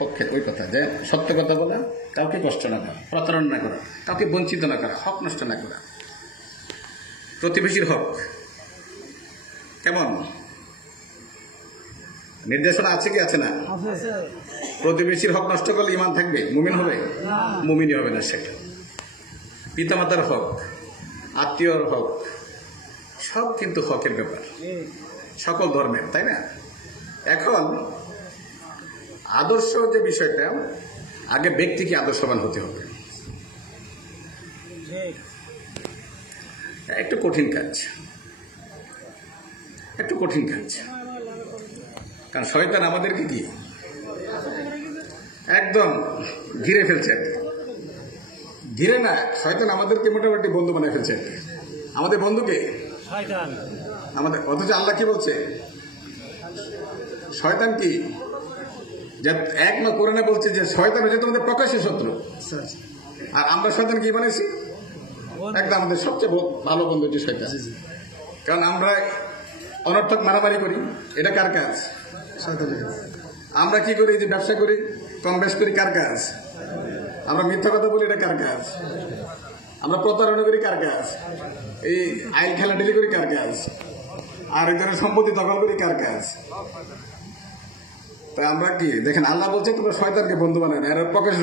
পক্ষে ওই কথা যে সত্য কথা বলা, কাউকে কষ্ট না করা, প্রতারণা না করা, কাউকে বঞ্চিত না করা, হক নষ্ট না করা, প্রতিবেশীর হক কেমন নির্দেশনা আছে কি আছে না? প্রতিবেশীর হক নষ্ট করলে ঈমান থাকবে? মুমিন হবে? মুমিনই হবে না সেটা। পিতামাতার হক, আত্মীয়র হক, সব কিন্তু হকের ব্যাপার, সকল ধর্মের, তাই না? এখন আদর্শ যে বিষয়টা, আগে ব্যক্তিকে আদর্শবান হতে হবে। একটু কঠিন কাজ, একটু কঠিন কাজ, কারণ শয়তান আমাদেরকে কি একদম ঘিরে ফেলছে। ঘিরে না, শয়তান আমাদেরকে মোটামুটি বন্ধু বানিয়ে ফেলছে। আমাদের বন্ধুকে আমাদের, অথচ আল্লাহ কি বলছে? শয়তান কি এক না কোরআনে বলছে যে শয়তান হচ্ছে তোমাদের প্রকাশ্য শত্রু, আর আমরা শয়তান কি বানাইছি? একদম আমাদের সবচেয়ে ভালো বন্ধু হচ্ছে শয়তান। কারণ আমরা অনর্থক মারামারি করি, এটা কার কাজ? শয়তানের। আমরা কি করি? যে ব্যবসা করি, কম বেশ করি, কার কাজ? আমরা মিথ্যা কথা বলি, এটা কার কাজ? আমরা প্রতারণা করি, কার কাজ? এই আইল খেলাঢেলি করি, কার কাজ? আর একজনের সম্পত্তি দখল করি, কার কাজ? তাই আমরা কি দেখেন, আল্লাহ বলছে তোমরা শয়তানকে বন্ধু বানায় না, এর প্রকাশ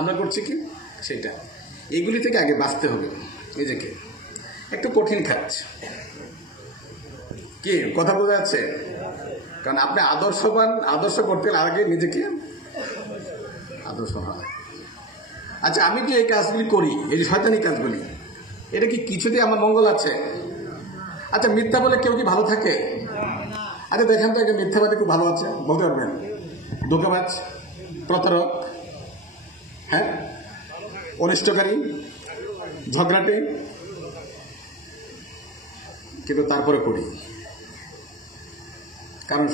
আমরা করছি কি সেটা। এগুলি থেকে আগে বাঁচতে হবে নিজেকে। একটু কঠিন কাজ কি, কথা বোঝা যাচ্ছে? কারণ আপনি আদর্শ করতে আগে নিজেকে আদর্শ হয়। আচ্ছা, আমি কি এই কাজগুলি করি, এই যে শয়তানি কাজগুলি, এটা কি কিছুতেই আমার মঙ্গল আছে? আচ্ছা, মিথ্যা বলে কেউ কি ভালো থাকে? আচ্ছা দেখেন তো, একটা মিথ্যাবাদী খুব ভালো আছে বলতে পারবেন? ধোঁকাবাজ, প্রতারক, হ্যাঁ, অনিষ্টকারী, ঝগড়াটে, কিন্তু তারপরে করি। কারণ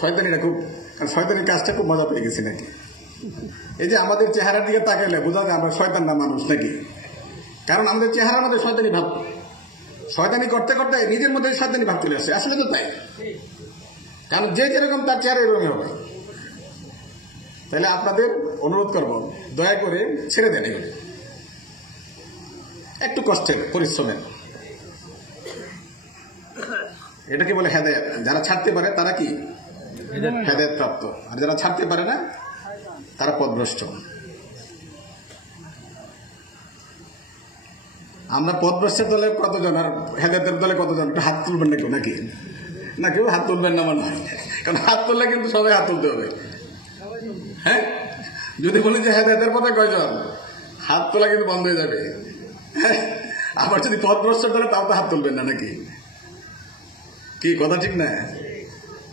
শয়তানিটা খুব, কারণ শয়তানির কাজটা খুব মজা পেয়ে গেছি নাকি। এই যে আমাদের চেহারার দিকে তাকাইলে বোঝা যায় আমরা শয়তান না মানুষ নাকি। কারণ আমাদের চেহারার মধ্যে শয়তানি ভাব, শয়তানি করতে করতে নিজের মধ্যে শয়তানি ভাব চলে আসে। আসলে তো তাই, কারণ যে যেরকম তার চেহারা এরকমই হবে। তাহলে আপনাদের অনুরোধ করব, দয়া করে ছেড়ে দেন এগুলো, একটু কষ্টের, পরিশ্রমের। এটাকে বলে হেদায়েত। যারা ছাড়তে পারে তারা কি হেদায়েত প্রাপ্ত, আর যারা ছাড়তে পারে না তারা পথভ্রষ্ট। আমরা পথভ্রষ্টের দলে কতজন আর হেদায়েতের দলে কতজন? একটু হাত তুলবেন নাকি? না কেউ হাত তুলবেন না মনে হয়, কারণ হাত তুললে কিন্তু সবাই হাত তুলতে হবে। হ্যাঁ, যদি বলি যে হেদায়েতের পথে কয়জন, হাত তোলা কিন্তু বন্ধ হয়ে যাবে। হ্যাঁ, আবার যদি পথভ্রষ্টের দলে, তাও তো হাত তুলবেন না নাকি? কি কথা ঠিক না?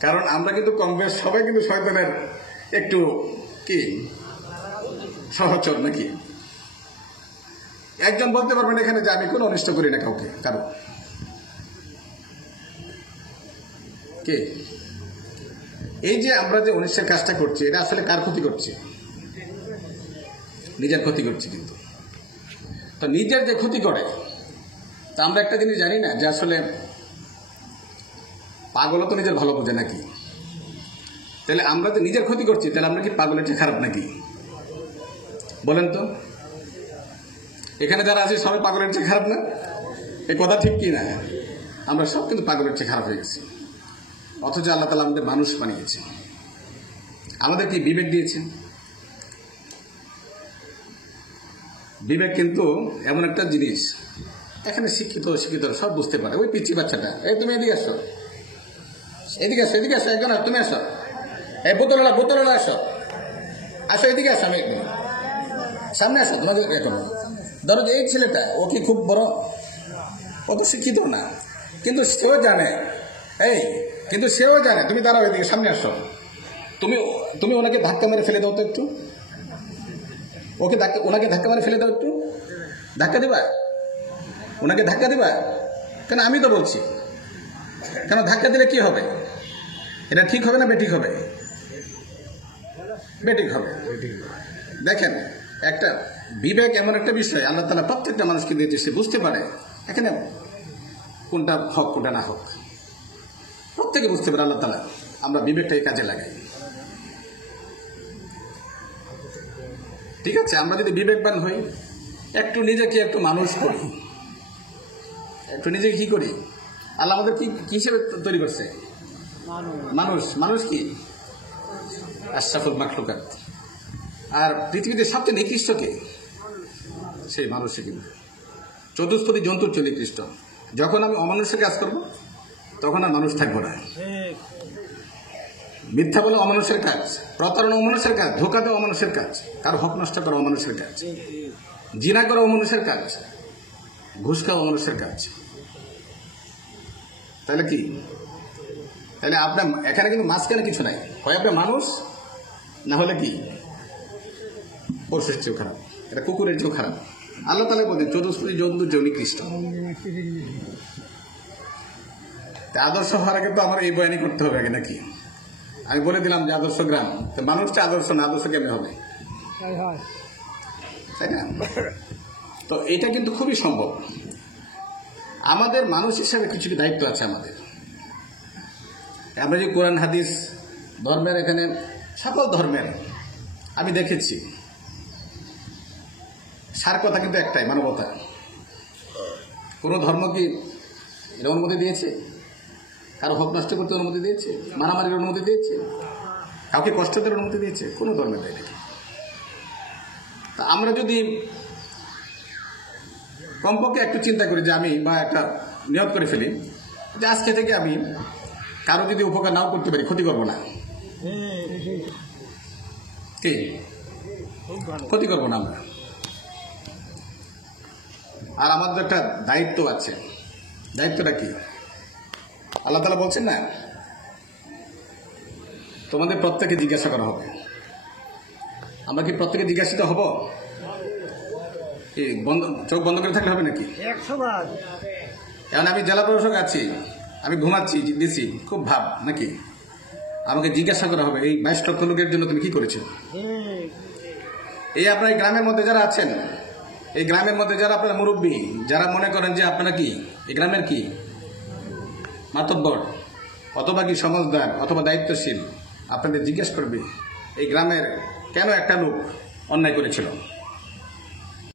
কারণ আমরা কিন্তু কম বেশ সবাই কিন্তু শয়তানের একটু কি সহচর নাকি। একজন বলতে পারবেন এখানে যে আমি কোনো অনিষ্ট করি না কাউকে, কারো? কে? এই যে আমরা যে অনিষ্টের কাজটা করছি, এটা আসলে কার ক্ষতি করছি? নিজের ক্ষতি করছি। কিন্তু তো নিজের যে ক্ষতি করে, তা আমরা একটা জিনিস জানি না যে আসলে পাগলও তো নিজের ভালো বোঝে নাকি। তাহলে আমরা যে নিজের ক্ষতি করছি, তাহলে আমরা কি পাগলের চেয়ে খারাপ নাকি? বলেন তো, এখানে যারা আছে সবাই পাগলের চেয়ে খারাপ না? এই কথা ঠিক কি না? আমরা সব কিন্তু পাগলের চেয়ে খারাপ হয়ে গেছি। অথচ আল্লাহ তাআলা আমাদের মানুষ বানিয়েছে, আমাদের কি বিবেক দিয়েছেন। বিবেক কিন্তু এমন একটা জিনিস, এখানে শিক্ষিত সব বুঝতে পারে। ওই পিচ্ছি বাচ্চাটা, এই তুমি এদিকে আসো, এদিকে আসো, এদিকে আসো, একজন তুমি আসো, এই বোতলওয়ালা আসো, আসো এদিকে আসো, আমি সামনে আসো তোমাদের। এখন ধরো যে এই ছেলেটা, ও কি খুব বড়? ও তো শিক্ষিত না, কিন্তু সেও জানে, তুমি দাঁড়াও, এদিকে সামনে আসো, তুমি ওনাকে ধাক্কা মেরে ফেলে দাও তো একটু, ওনাকে ধাক্কা মেরে ফেলে দাও একটু। ধাক্কা দিবা? ওনাকে ধাক্কা দিবা কেন? আমি তো বলছি, কেন ধাক্কা দিলে কি হবে? এটা ঠিক হবে না বেঠিক হবে? বেঠিক হবে। দেখেন, একটা বিবেক এমন একটা বিষয় আল্লাহ তাআলা প্রত্যেকটা মানুষকে দিয়েছে, সে বুঝতে পারে এখানে কোনটা হক কোনটা না হক, প্রত্যেকে বুঝতে পারে আল্লাহ তাআলা। আমরা বিবেকটাকে কাজে লাগাই। ঠিক আছে, আমরা যদি বিবেকবান হই, একটু নিজেকে একটু মানুষ করি, একটু নিজেকে কি করি, আল্লাহ আমাদের কি হিসেবে তৈরি করছে? মানুষ। মানুষ কি আশরাফুল মাখলুকাত। আর পৃথিবীতে সবচেয়ে নিকৃষ্ট কে? সেই মানুষই কিন্তু চতুষ্পদী জন্তুর চেয়ে নিকৃষ্ট। যখন আমি অমানুষের কাজ করব তখন আর মানুষ থাকবো না। মিথ্যা বলা অমানুষের কাজ, প্রতারণা অমানুষের কাজ, ধোকা দেওয়া অমানুষের কাজ, কারো হক নষ্ট করা অমানুষের কাজ, জিনা করা অমানুষের কাজ, ঘুষ খাওয়া অমানুষের কাজ। তাহলে কি? তাহলে আপনার এখানে কিন্তু মাঝখানে কিছু নাই, হয় আপনার মানুষ, না হলে কি পশুর চেয়েও খারাপ, এটা কুকুরের চেয়েও খারাপ। আল্লাহ তাআলা বলেন চতুষ্পদী জন্তুর চেয়ে নিকৃষ্ট। আদর্শ হওয়ার আগে তো আমার এই বয়ানি করতে হবে আগে, নাকি? আমি বলে দিলাম যে আদর্শ গ্রাম, তো মানুষটা আদর্শ না, আদর্শ কেমন হবে, তাই না? তো এটা কিন্তু খুবই সম্ভব। আমাদের মানুষ হিসাবে কিছু দায়িত্ব আছে আমাদের। আমরা যে কোরআন হাদিস ধর্মের, এখানে সকল ধর্মের আমি দেখেছি সার কথা কিন্তু একটাই, মানবতা। কোনো ধর্ম কি এর অনুমতি দিয়েছে? কারো হক নষ্ট করতে অনুমতি দিয়েছে? মারামারির অনুমতি দিয়েছে? কাউকে কষ্ট দেওয়ার অনুমতি দিয়েছে? কোনো ধর্মে দেয় নাকি? তা আমরা যদি কমপক্ষে একটু চিন্তা করি যে আমি, বা একটা নিয়ত করে ফেলি যে আজকে থেকে আমি কারো যদি উপকার নাও করতে পারি, ক্ষতি করবো না, কি ক্ষতি করবো না আমরা। আর আমাদের একটা দায়িত্ব আছে। দায়িত্বটা কি? আল্লাহ তাআলা বলছেন না, তোমাদের প্রত্যেকে জিজ্ঞাসা করা হবে। আমরা কি প্রত্যেকে জিজ্ঞাসিত হব? চোখ বন্ধ করে থাকলে হবে নাকি? এখন আমি জেলা প্রশাসক আছি, আমি ঘুমাচ্ছি, দিছি খুব ভাব নাকি, আমাকে জিজ্ঞাসা করা হবে এই 22 লক্ষ লোকের জন্য তুমি কি করেছো? এই আপনার এই গ্রামের মধ্যে যারা আছেন, এই গ্রামের মধ্যে যারা আপনারা মুরব্বী, যারা মনে করেন যে আপনারা কি এই গ্রামের কি মাতব্বর, অথবা কি সমাজদার, অথবা দায়িত্বশীল, আপনাদের জিজ্ঞেস করবে এই গ্রামের কেন একটা লোক অন্যায় করেছিল।